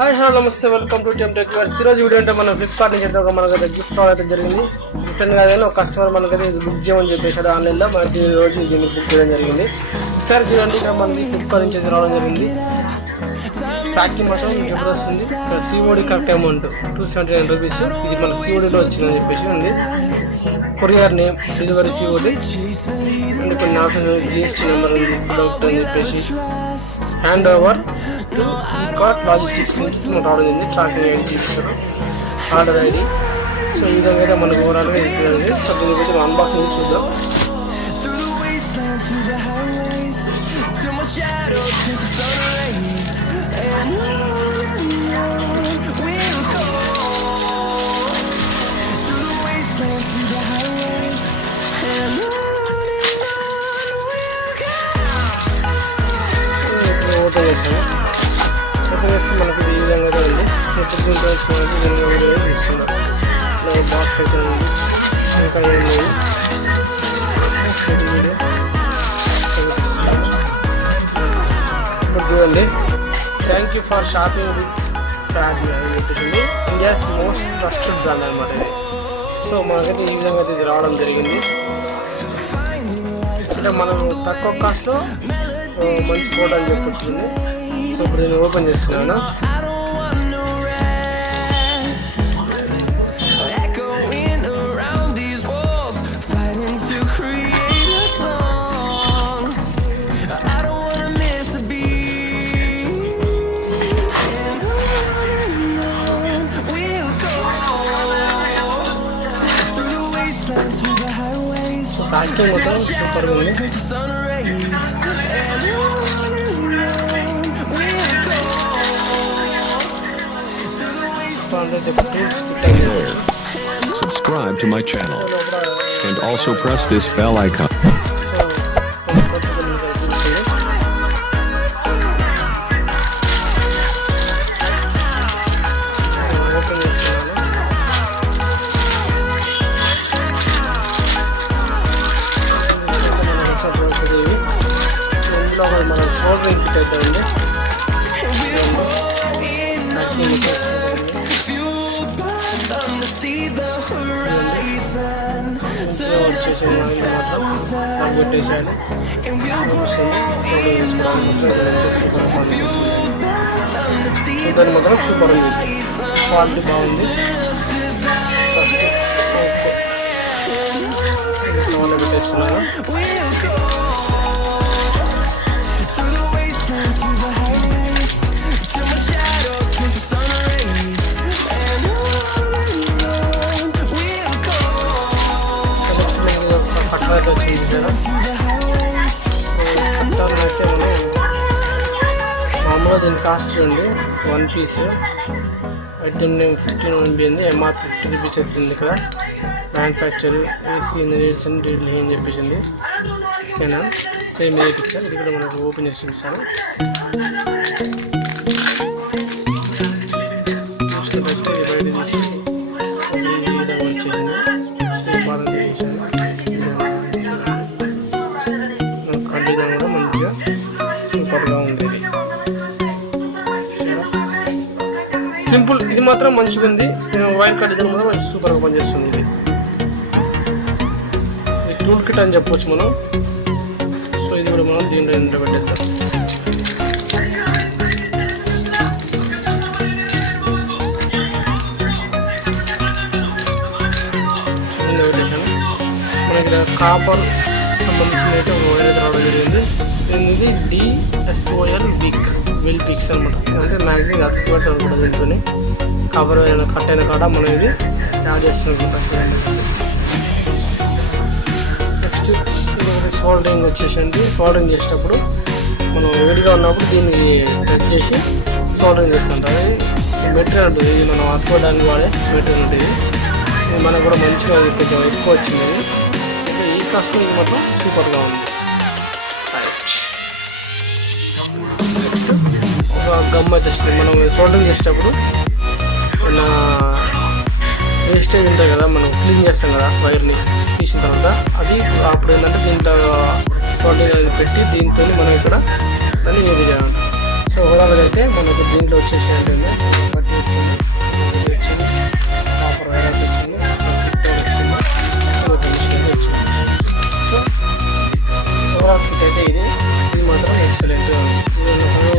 Hi hello నమస్తే, welcome to టెమ్ tech verse. ఈరోజు వీడియో అంటే మన ఫ్లిప్కార్ట్ నుంచి అయితే మనకైతే గిఫ్ట్ రావడం అయితే జరిగింది. రిటర్న్ కాదని ఒక కస్టమర్ మనకైతే ఇది బుక్ చేయమని చెప్పేసాడు ఆన్లైన్లో. మనకి ఈ రోజు దీన్ని బుక్ చేయడం జరిగింది. ఒకసారి చూడండి, ఇక్కడ మనకి ఫ్లిప్కార్ట్ నుంచి అయితే రావడం జరిగింది. ప్యాకింగ్ మాత్రం జబర్దస్త్ ఉంది. ఇక్కడ సిఓడి కరెక్ట్ అమౌంట్ 279 రూపీస్. ఇది మన సిఓడిలో వచ్చిందని చెప్పేసి ఉంది. Courier name, delivery COD and కొన్ని ఆప్షన్ జిఎస్టీ నెంబర్ ఉంది, ప్రొడక్ట్ అని చెప్పేసి hand over to Flipkart logistics నుంచి మనకు రావడం జరిగింది. ట్రాకింగ్ ఐడి చూపిస్తారు, ఆర్డర్ ఐడి. సో ఈ విధంగా అయితే మనకు ఓవరాల్గా ఇది. సో దీని గురించి అన్బాక్సింగ్ చేసి చూద్దాం. ఓపెన్ చేస్తాము. ఓపెన్ చేస్తే మనకి ఈ విధంగా అయితే ఉంది. ఎప్పుడు దీంట్లో ఇస్తున్నాం బాక్స్ అయితే ఉంది. ఇంకా ఏం లేదు. ఇప్పుడు చూడండి, thank you for shopping with fad అని చెప్పేసింది. ఇండియాస్ మోస్ట్ ట్రస్టెడ్ బ్రాండ్ అనమాట ఇది. సో మనకైతే ఈ విధంగా అయితే ఇది రావడం జరిగింది. అంటే మనం తక్కువ కాస్ట్లో మంచి ఫోటో అని చెప్పొచ్చింది. సో ఇప్పుడు నేను ఓపెన్ చేస్తున్నాను. ప్యాకింగ్ మొత్తం సూపర్ ఉంది. Subscribe to my channel and also press this bell icon. ఇందులో మన సోల్డరింగ్ కిట్ అయితే ఉంది. పెట్టేసాడు దాని మాత్రం సూపర్ ఉంది. క్వాలిటీ బాగుంది. ఫస్ట్ పెట్టేస్తున్నాను. పట్టాలు అయితే వచ్చింది కదా. సో పట్టాలు అయితే మనం మామూలుగా దీని కాస్ట్ ఉంది 1 పీస్ అయితే 15 MB ఉంది. ఎంఆర్ 50 రూపీస్ అవుతుంది. ఇక్కడ manufacture AC needs and deal అని చెప్పేసింది. ఓకేనా, సేమ్ ఇదే పిక్చర్. ఇది కూడా మనకు ఓపెన్ చేసి చూపిస్తాను. చూసుకుంటే బయట తీసి ఈ విధంగా వచ్చేసింది. కడ్డీగా కూడా మంచిగా సూపర్గా ఉంది. సింపుల్, ఇది మాత్రం మంచిగా ఉంది. వైర్ కడ్డీగా కూడా మంచి సూపర్గా పనిచేస్తుంది. ఇది టూల్ కిట్ అని చెప్పవచ్చు మనం. సో ఇది కూడా మనం దీంట్లో ఇంట్లో పెట్టేద్దాం. మనకి కాపర్ సంబంధించిన అయితే వైర్ అయితే రావడం జరిగింది. ఇది DSOL వెల్ పిక్స్ అనమాట. అంటే మ్యాక్సిమం అతి పడుతుంది కూడా. దీంతో కవర్ అయిన కట్ అయిన కాడ మనం ఇది యాడ్ చేస్తున్నాం. నెక్స్ట్ ఇది సోల్డరింగ్ వచ్చేసండి. సోల్డరింగ్ చేసేటప్పుడు మనం వేడిగా ఉన్నప్పుడు దీన్ని టచ్ చేసి సోల్డరింగ్ చేస్తుంటాం. అది మెటీరియల్ ఉంటుంది. ఇది మనం అతుకోవడానికి వాడే మెటీరియల్ ఉంటుంది. ఇది మనకు కూడా మంచిగా కొంచెం ఎక్కువ వచ్చింది. ఈ కాస్ట్ ఇది మొత్తం సూపర్గా ఉంది. ఒక గమ్ అయితే వస్తుంది. మనం సోల్డరింగ్ చేసేటప్పుడు మన వేస్టేజ్ ఉంటుంది కదా, మనం క్లీన్ చేస్తాం కదా వైర్ని తీసిన తర్వాత, అది అప్పుడు ఏంటంటే దీంట్లో సోల్డరింగ్ అనేది పెట్టి దీంతో మనం ఇక్కడ దాన్ని ఏది చేయాలి. సో ఓవరాల్గా అయితే మనకు దీంట్లో వచ్చేసి ఏంటంటే ఇది మాత్రం ఎక్సలెంట్.